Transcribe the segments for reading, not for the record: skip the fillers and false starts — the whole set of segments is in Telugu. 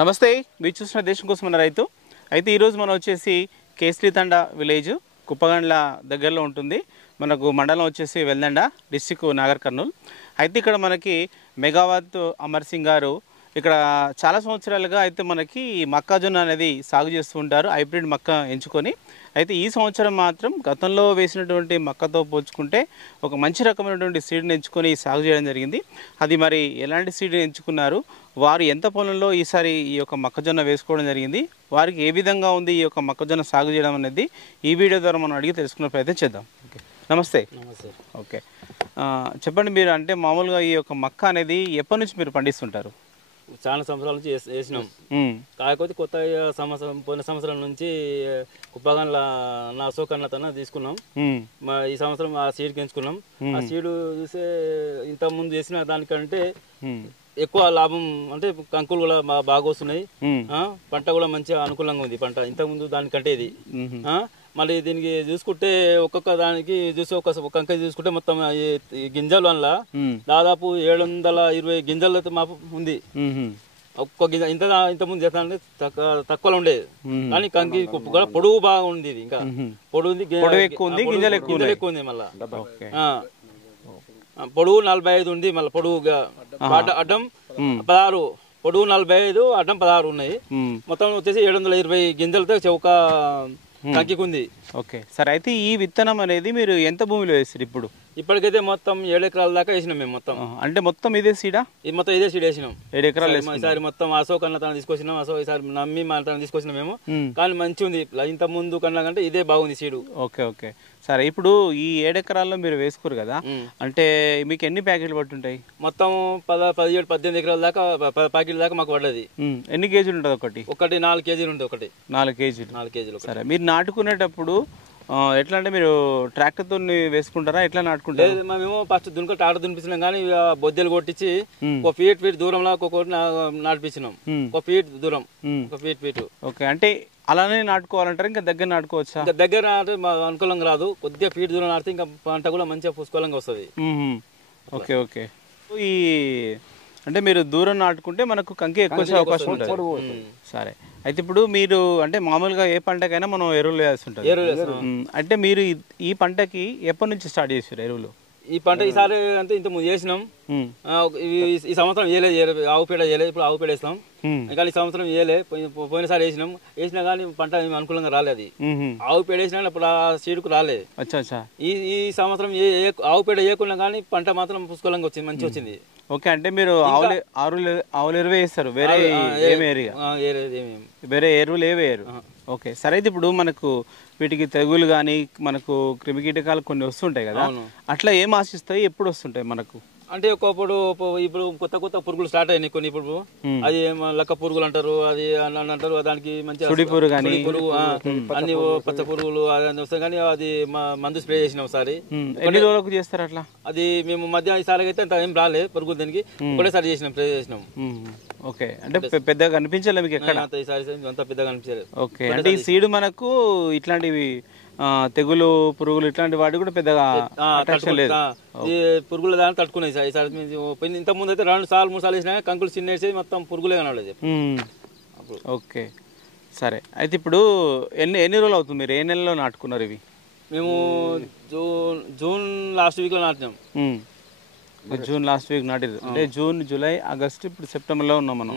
నమస్తే, మీరు చూసిన దేశం కోసం మన రైతు. అయితే ఈరోజు మనం వచ్చేసి కేసరితండ విలేజ్ కుప్పగండ్ల దగ్గరలో ఉంటుంది. మనకు మండలం వచ్చేసి వెల్దండ, డిస్టిక్ నాగర్ కర్నూల్. అయితే ఇక్కడ మనకి మెగావత్ అమర్ సింగ్ గారు ఇక్కడ చాలా సంవత్సరాలుగా అయితే మనకి మొక్కజొన్న అనేది సాగు చేస్తూ ఉంటారు, హైబ్రిడ్ మొక్క ఎంచుకొని. అయితే ఈ సంవత్సరం మాత్రం గతంలో వేసినటువంటి మొక్కతో పోల్చుకుంటే ఒక మంచి రకమైనటువంటి సీడ్ని ఎంచుకొని సాగు చేయడం జరిగింది. అది మరి ఎలాంటి సీడ్ని ఎంచుకున్నారు, వారు ఎంత పొలంలో ఈసారి ఈ యొక్క మొక్కజొన్న వేసుకోవడం జరిగింది, వారికి ఏ విధంగా ఉంది ఈ యొక్క మొక్కజొన్న సాగు చేయడం అనేది ఈ వీడియో ద్వారా మనం అడిగి తెలుసుకునే ప్రయత్నం చేద్దాం. ఓకే, నమస్తే. నమస్తే. ఓకే, చెప్పండి, మీరు అంటే మామూలుగా ఈ యొక్క మొక్క అనేది ఎప్పటి నుంచి మీరు పండిస్తుంటారు? చాలా సంవత్సరాల నుంచి వేసినాం. కాకపోతే కొత్త సంవత్సరం పోయిన సంవత్సరం నుంచి కుప్పగండ్ల నా అశోకన్నతన తీసుకున్నాం. ఈ సంవత్సరం ఆ సీడ్ ఎంచుకున్నాం. ఆ సీడ్ చూసే ఇంత ముందు చేసిన దానికంటే ఎక్కువ లాభం, అంటే కంకులు కూడా బాగా వస్తున్నాయి, పంట కూడా మంచిగా అనుకూలంగా ఉంది. పంట ఇంత ముందు దానికంటే ఇది మళ్ళీ దీనికి చూసుకుంటే ఒక్కొక్క దానికి చూసి ఒక కంక చూసుకుంటే మొత్తం ఈ గింజల వల్ల దాదాపు 720 గింజలతో మాపు ఉంది. ఒక్క గింజ ఇంత ముందు చేస్తానంటే తక్కువలో ఉండేది, కానీ కంకి కూడా పొడుగు బాగా ఉంది. ఇది ఇంకా పొడుగు ఉంది, గింజలు ఎక్కువ ఉంది. మళ్ళా పొడుగు 45 ఉంది. మళ్ళీ పొడుగుగా అడ్డం 16, పొడుగు 45, అడ్డం 16 ఉన్నాయి. మొత్తం వచ్చేసి 720 గింజలతో ఒక కంకికి ఉంది. ఓకే, సరే. అయితే ఈ విత్తనం అనేది మీరు ఎంత భూమిలో వేస్తారు ఇప్పుడు? ఇప్పటికైతే మొత్తం 7 ఎకరాల దాకా వేసినాం మేము. మొత్తం అంటే మొత్తం ఇదే సీడా? ఇది మొత్తం ఇదే సీడ్ వేసినాం. 7 ఎకరాలు. ఈసారి మొత్తం అశోక్ అన్న తన తీసుకొచ్చినాం. ఈసారి నమ్మి మా తన తీసుకొచ్చినాం మేము. కానీ మంచి ఉంది, ఇంత ముందు కన్నా కంటే ఇదే బాగుంది సీడు. ఓకే ఓకే, సరే. ఇప్పుడు ఈ 7 ఎకరాల్లో మీరు వేసుకోరు కదా, అంటే మీకు ఎన్ని ప్యాకెట్లు పట్టుంటాయి? మొత్తం 17, 18 ఎకరాల దాకా ప్యాకెట్ల దాకా మాకు పడ్డది. ఎన్ని కేజీలు ఉంటుంది? ఒకటి 4 కేజీలు ఉంటుంది. ఒకటి 4 కేజీలు. 4 కేజీలు. సరే, మీరు నాటుకునేటప్పుడు ఎట్లా అంటే మీరు ట్రాక్టర్తో వేసుకుంటారా, ఎట్లా నాటుకుంటారు? మేము ఫస్ట్ ట్రాక్టర్ దునిపించినాం, కానీ బొద్దెలు కొట్టించి ఒక ఫీట్ దూరంలో ఒక్కొక్కటి నాటిపించినాం. ఒక ఫీట్ దూరం, ఒక ఫీట్. ఓకే, అంటే అలానే నాటుకోవాలంటారు, ఇంకా దగ్గర నాటుకోవచ్చా? ఇంకా దగ్గర నాటే అనుకూలంగా రాదు, కొద్దిగా ఫీట్ దూరం నాటితే ఇంకా పంట కూడా మంచిగా పుష్కలంగా వస్తుంది. Okay okay. ఈ అంటే మీరు దూరం నాటుకుంటే మనకు కంకి ఎక్కువ వచ్చే అవకాశం ఉంటుంది. సరే, అయితే ఇప్పుడు మీరు అంటే మామూలుగా ఏ పంటకైనా మనం ఎరువులు వేయాల్సి ఉంటుంది. అంటే మీరు ఈ పంటకి ఎప్పటి నుంచి స్టార్ట్ చేసారు ఎరువులు? ఈ పంట ఈసారి అంటే ఇంత ముందు చేసినాం. ఈ సంవత్సరం వేయలేదు, ఆవు పేడ వేయలేదు. ఇప్పుడు ఆవు పేడ వేస్తాం, కానీ ఈ సంవత్సరం వేయలే. పోయినసారి వేసినా కానీ పంట అనుకూలంగా రాలేదు. ఆవు పేడ వేసినా ఇప్పుడు ఆ సీడుకు రాలేదు. ఈ సంవత్సరం ఆవు పేడ వేయకున్నా కానీ పంట మాత్రం పుష్కలంగా వచ్చింది, మంచి వచ్చింది. ఓకే, అంటే మీరు ఆవుల ఎరువు వేస్తారు, వేరే వేరే ఎరువులు ఏ వేయరు? ఓకే, సరే. అయితే ఇప్పుడు మనకు వీటికి తెగులు కానీ మనకు క్రిమికీటకాలు కొన్ని వస్తుంటాయి కదా, అట్లా ఏం ఆశిస్తాయి, ఎప్పుడు వస్తుంటాయి మనకు? అంటే ఒకప్పుడు ఇప్పుడు కొత్త పురుగులు స్టార్ట్ అయినాయి కొన్ని. ఇప్పుడు అది లక్క పురుగులు అంటారు, అది అంటారు. దానికి మంచి పురుగు అన్ని పచ్చ పురుగులు వస్తాయి, కానీ అది మందు స్ప్రే చేసినాం ఒకసారి. ఎన్ని రోజులకు చేస్తారు అట్లా? అది మేము మధ్య ఈసారి అయితే అంత ఏం రాలేదు పురుగులు, దానికి ఒకటేసారి చేసినాం, స్ప్రే చేసినాం. ఓకే, అంటే పెద్దగా కనిపించలేదు మీకు ఎక్కడ? అంత పెద్దగా కనిపించలేదు. ఓకే, అంటే ఈ సీడ్ మనకు ఇట్లాంటివి తెగులు పురుగులు ఇట్లాంటి వాటి కూడా పెద్దగా అట్రాక్షన్ లేదు. పురుగుల దాన్ని తట్టుకున్నాయి సార్. ఈసారి ఇంత ముందు అయితే 2 సార్లు 3 సార్లు వేసినా కంకులు చిన్న వేసేది, మొత్తం పురుగులే కనలేదు. ఓకే, సరే. అయితే ఇప్పుడు ఎన్ని రోజులు అవుతుంది, మీరు ఏ నెలలో నాటుకున్నారు ఇవి? మేము జూన్ లాస్ట్ వీక్ లో నాటినాం. జూన్ లాస్ట్ వీక్ నాటిరు అంటే జూన్, జూలై, ఆగస్టు, ఇప్పుడు సెప్టెంబర్లో ఉన్నాం మనం.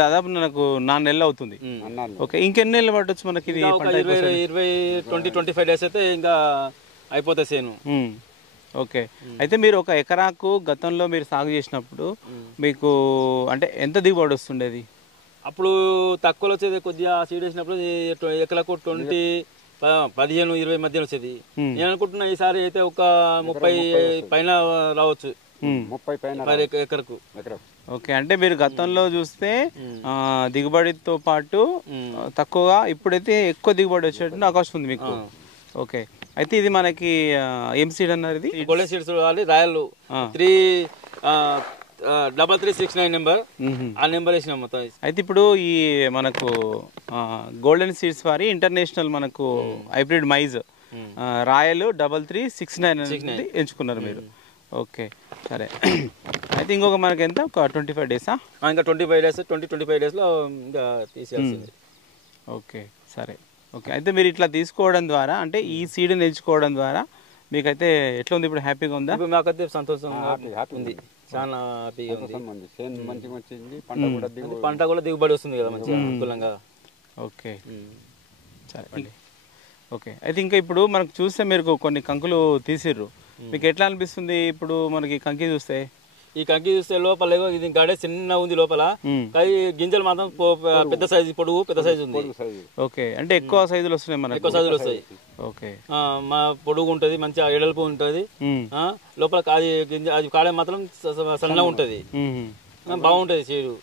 దాదాపు నాకు 4 నెలలు అవుతుంది. ఓకే, ఇంకెన్ని నెలలు పట్టొచ్చు మనకి? 20-25 డేస్ అయితే ఇంకా అయిపోతాయి సేను. ఓకే, అయితే మీరు ఒక ఎకరాకు గతంలో మీరు సాగు చేసినప్పుడు మీకు అంటే ఎంత దిగుబడి వస్తుండేది? అప్పుడు తక్కువలో వచ్చేది, కొద్దిగా సీడ్ వేసినప్పుడు ఎకరాకు 15-20 మధ్య వచ్చేది. నేను అనుకుంటున్నా ఈసారి అయితే ఒక 30 పైన రావచ్చు, 30 ఎకరకు. ఓకే, అంటే మీరు గతంలో చూస్తే దిగుబడితో పాటు తక్కువగా, ఇప్పుడైతే ఎక్కువ దిగుబడి వచ్చేటువంటి అవకాశం ఉంది మీకు. ఓకే, అయితే ఇది మనకి ఏం సీడ్ అన్నారు? ఇది గోల్డెన్ సీడ్స్ రాయల్ 3369 నెంబర్, ఆ నెంబర్ వేసినాం మొత్తం. అయితే ఇప్పుడు ఈ మనకు గోల్డెన్ సీడ్స్ వారి ఇంటర్నేషనల్ మనకు హైబ్రిడ్ మైజ్ రాయల్ 3369 ఎంచుకున్నారు మీరు. ఓకే సరే. అయితే ఇంకొక మనకి ఎంత ఒక 25 డేసా? ఇంకా 25 డేస్ 25 డేస్లో ఇంకా తీసేయాల్సింది. ఓకే సరే. ఓకే అయితే మీరు ఇట్లా తీసుకోవడం ద్వారా అంటే ఈ సీడ్ని ఎంచుకోవడం ద్వారా మీకైతే ఎట్లా ఉంది ఇప్పుడు? హ్యాపీగా ఉందా? ఇప్పుడు మాకైతే సంతోషంగా ఉంది, చాలా హ్యాపీగా ఉంది. పంట కూడా దిగుబడి వస్తుంది కదా మంచిగా అనుకూలంగా. ఓకే సరే. ఓకే అయితే ఇంకా ఇప్పుడు మనకు చూస్తే మీరు కొన్ని కంకులు తీసిర్రు, మీకు ఎట్లా అనిపిస్తుంది ఇప్పుడు మనకి కంకి చూస్తే? ఈ కంకి చూస్తే లోపల ఇది గడే చిన్న ఉంది లోపల, కానీ గింజలు మాత్రం పెద్ద సైజు, పొడుగు పెద్ద సైజు ఉంది. ఓకే అంటే ఎక్కువ సైజులు వస్తున్నాయి మనకు? ఎక్కువ సైజులు వస్తాయి. ఓకే మా పొడుగు ఉంటది, మంచిగా ఎడల్పు ఉంటది, లోపల అది గింజ అది కాడే మాత్రం సన్నగా ఉంటది, బాగుంటది సీడు.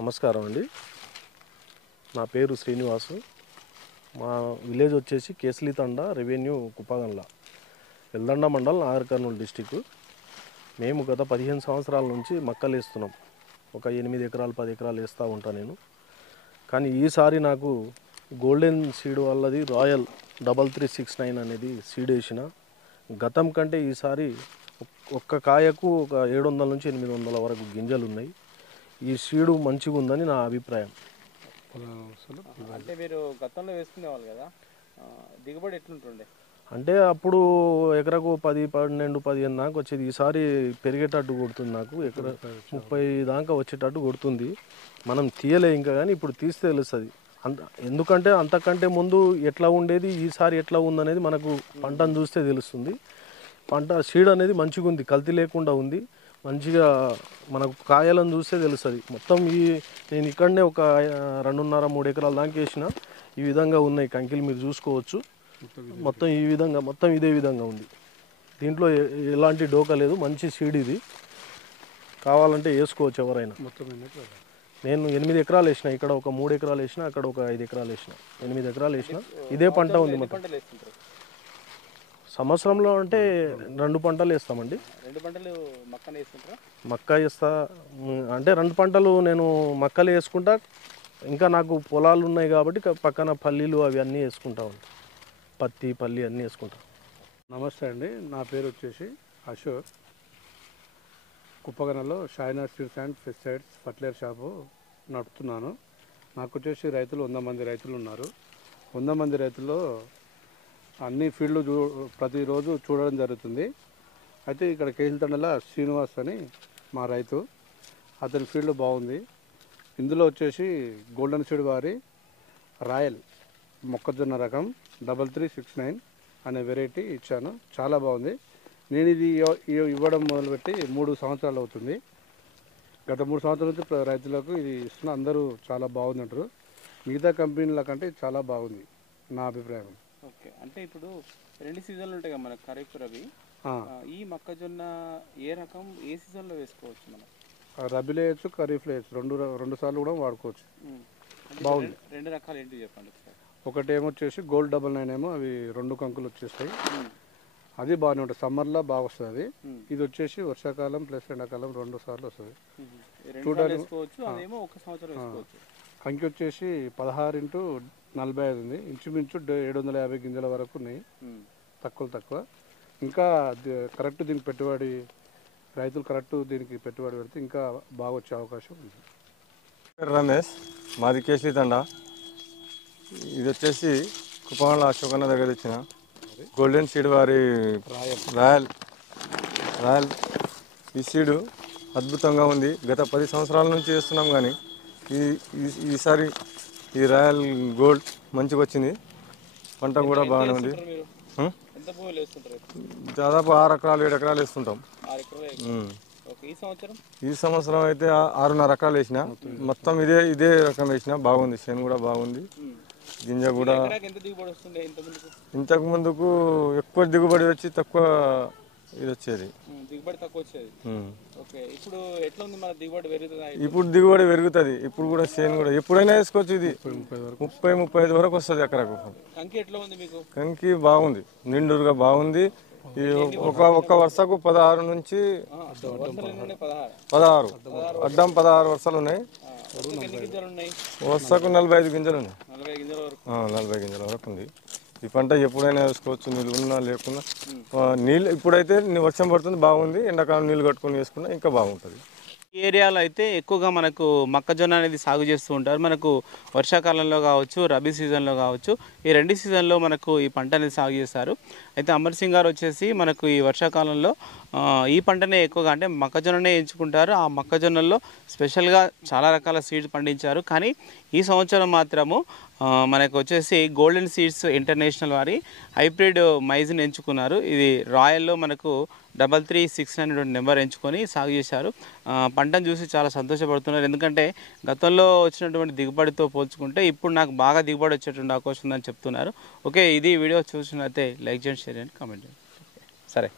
నమస్కారం అండి, నా పేరు శ్రీనివాసు. మా విలేజ్ వచ్చేసి కేసలితండ, రెవెన్యూ కుప్పగండ్ల, వెల్దండ మండల్, నాగర్ కర్నూలు డిస్టిక్. మేము గత 15 సంవత్సరాల నుంచి మక్కలు వేస్తున్నాం. ఒక 8 ఎకరాలు 10 ఎకరాలు వేస్తూ ఉంటాను నేను. కానీ ఈసారి నాకు గోల్డెన్ సీడ్ వాళ్ళది రాయల్ 3369 అనేది సీడ్ వేసిన. గతం కంటే ఈసారి ఒక్క కాయకు ఒక 700 నుంచి 800 వరకు గింజలు ఉన్నాయి. ఈ సీడు మంచిగా ఉందని నా అభిప్రాయం. అంటే మీరు గతంలో వేసుకునేవాళ్ళు కదా, దిగుబడి ఎట్లుంటుండే? అంటే అప్పుడు ఎకరకు 10, 12, 15 దాకా వచ్చేది. ఈసారి పెరిగేటట్టు కొడుతుంది, నాకు ఎకర 30 దాకా వచ్చేటట్టు కొడుతుంది. మనం తీయలే ఇంకా, కానీ ఇప్పుడు తీస్తే తెలుస్తుంది. ఎందుకంటే అంతకంటే ముందు ఎట్లా ఉండేది, ఈసారి ఎట్లా ఉందనేది మనకు పంటను చూస్తే తెలుస్తుంది. పంట సీడ్ అనేది మంచిగా ఉంది, కల్తీ లేకుండా ఉంది, మంచిగా మనకు కాయలను చూస్తే తెలుస్తుంది. మొత్తం నేను ఇక్కడనే ఒక 2.5-3 ఎకరాల దాకా వేసిన. ఈ విధంగా ఉన్నాయి కంకిలు, మీరు చూసుకోవచ్చు. మొత్తం ఈ విధంగా, మొత్తం ఇదే విధంగా ఉంది. దీంట్లో ఎలాంటి డోకా లేదు, మంచి సీడ్ ఇది. కావాలంటే వేసుకోవచ్చు ఎవరైనా. నేను 8 ఎకరాలు వేసిన, ఇక్కడ ఒక 3 ఎకరాలు వేసిన, అక్కడ ఒక 5 ఎకరాలు వేసిన, 8 ఎకరాలు వేసిన. ఇదే పంట ఉంది మొత్తం. సంవత్సరంలో అంటే 2 పంటలు వేస్తామండి. 2 పంటలు మక్కనే వేస్తుంటారా? మక్క వేస్తా అంటే 2 పంటలు నేను మక్కలు వేసుకుంటా. ఇంకా నాకు పొలాలు ఉన్నాయి కాబట్టి పక్కన పల్లీలు అవి అన్నీ వేసుకుంటా ఉంటాను. పత్తి, పల్లి అన్నీ వేసుకుంటా. నమస్తే అండి, నా పేరు వచ్చేసి అశోక్. కుప్పగనలో Shiner seeds and pesticides fertilizer shop నడుపుతున్నాను. నాకు వచ్చేసి రైతులు 100 మంది రైతులు ఉన్నారు. 100 మంది రైతుల్లో అన్ని ఫీల్డ్లు ప్రతిరోజు చూడడం జరుగుతుంది. అయితే ఇక్కడ కేసితండల శ్రీనివాస్ అని మా రైతు, అతని ఫీల్డ్ బాగుంది. ఇందులో వచ్చేసి గోల్డెన్ సీడ్ వారి రాయల్ మొక్కజొన్న రకం 3369 అనే వెరైటీ ఇచ్చాను. చాలా బాగుంది. నేను ఇది ఇవ్వడం మొదలుపెట్టి 3 సంవత్సరాలు అవుతుంది. గత 3 సంవత్సరాల నుంచి రైతులకు ఇది ఇస్తున్న, అందరూ చాలా బాగుంది అంటారు. మిగతా కంపెనీల కంటే చాలా బాగుంది నా అభిప్రాయం. ఓకే అంటే ఇప్పుడు 2 సీజన్లు ఉంటాయి కదా మనకు, ఖరీఫ్, రబీ. ఈ మొక్కజొన్న ఏ రకం ఏ సీజన్లో వేసుకోవచ్చు మనం? రబీలో వేయచ్చు, ఖరీఫ్లో వేయచ్చు, రెండు సార్లు కూడా వాడుకోవచ్చు. బాగుంది. 2 రకాలు ఏంటి చెప్పండి ఒకసారి. ఒకటి ఏమొచ్చేసి గోల్డ్ 99 ఏమో, అవి 2 కంకులు వచ్చేస్తాయి. అది బాగానే ఉంటుంది, సమ్మర్లో బాగా వస్తుంది అది. ఇది వచ్చేసి వర్షాకాలం ప్లస్ ఎండాకాలం 2 సార్లు వస్తుంది. చూడడానికి కంకి వచ్చేసి 16x45 ఉంది. ఇంచుమించు 750 గింజల వరకు ఉన్నాయి, తక్కువ. ఇంకా కరెక్ట్ దీనికి పెట్టుబడి, రైతులు కరెక్ట్ దీనికి పెట్టుబడి పెడితే ఇంకా బాగా వచ్చే అవకాశం ఉంది. రమేష్, మాది కేసలితండ. ఇది వచ్చేసి కుప్పగండ్ల అశోకన్న దగ్గర తెచ్చిన గోల్డెన్ సీడ్ వారి రాయల్. ఈ సీడు అద్భుతంగా ఉంది. గత 10 సంవత్సరాల నుంచి చేస్తున్నాం, కానీ ఈసారి ఈ రాయల్ గోల్డ్ మంచిగా వచ్చింది. పంట కూడా బాగానే ఉంది. దాదాపు 6 ఎకరాలు 7 ఎకరాలు వేస్తుంటాం. ఈ సంవత్సరం అయితే 6.5 ఎకరాలు వేసిన. మొత్తం ఇదే రకం వేసిన. బాగుంది, చేను కూడా బాగుంది. గింజ కూడా ఇంతకు ముందుకు ఎక్కువ దిగుబడి వచ్చి తక్కువ ఇది వచ్చేది. ఇప్పుడు దిగుబడి పెరుగుతుంది. ఇప్పుడు కూడా చేను కూడా ఎప్పుడైనా వేసుకోవచ్చు. ఇది 30-35 వరకు వస్తుంది ఎకరకు. కంకి బాగుంది, నిండుగా బాగుంది. ఒక వరుసకు 16 నుంచి 16 అడ్డం 16 వరుసలు ఉన్నాయి. వరుసకు 45 గింజలు ఉన్నాయి. 40 గింజల వరకు ఉంది. ఈ పంట ఎప్పుడైనా వేసుకోవచ్చు, నీళ్ళు ఉన్నా లేకున్నా. నీళ్ళు ఇప్పుడైతే వర్షం పడుతుంది బాగుంది, ఎండాకాలం నీళ్ళు కట్టుకొని వేసుకున్నా ఇంకా బాగుంటుంది. ఈ ఏరియాలో అయితే ఎక్కువగా మనకు మొక్కజొన్న అనేది సాగు చేస్తూ ఉంటారు. మనకు వర్షాకాలంలో కావచ్చు, రబీ సీజన్లో కావచ్చు, ఈ రెండు సీజన్లో మనకు ఈ పంట అనేది సాగు చేస్తారు. అయితే అమర్ సింగ్ గారు వచ్చేసి మనకు ఈ వర్షాకాలంలో ఈ పంటనే ఎక్కువగా అంటే మొక్కజొన్ననే ఎంచుకుంటారు. ఆ మొక్కజొన్నల్లో స్పెషల్గా చాలా రకాల సీడ్స్ పండించారు. కానీ ఈ సంవత్సరం మాత్రము మనకు వచ్చేసి గోల్డెన్ సీడ్స్ ఇంటర్నేషనల్ వారి హైబ్రిడ్ మైజ్ని ఎంచుకున్నారు. ఇది రాయల్లో మనకు 336 నెంబర్ ఎంచుకొని సాగు చేశారు. పంటను చూసి చాలా సంతోషపడుతున్నారు. ఎందుకంటే గతంలో వచ్చినటువంటి దిగుబడితో పోల్చుకుంటే ఇప్పుడు నాకు బాగా దిగుబడి వచ్చేటువంటి అవకాశం ఉందని చెప్తున్నారు. ఓకే, ఇది వీడియో చూసినట్లయితే లైక్ చేయండి, షేర్ చేయండి, కామెంట్ చేయండి. సరే.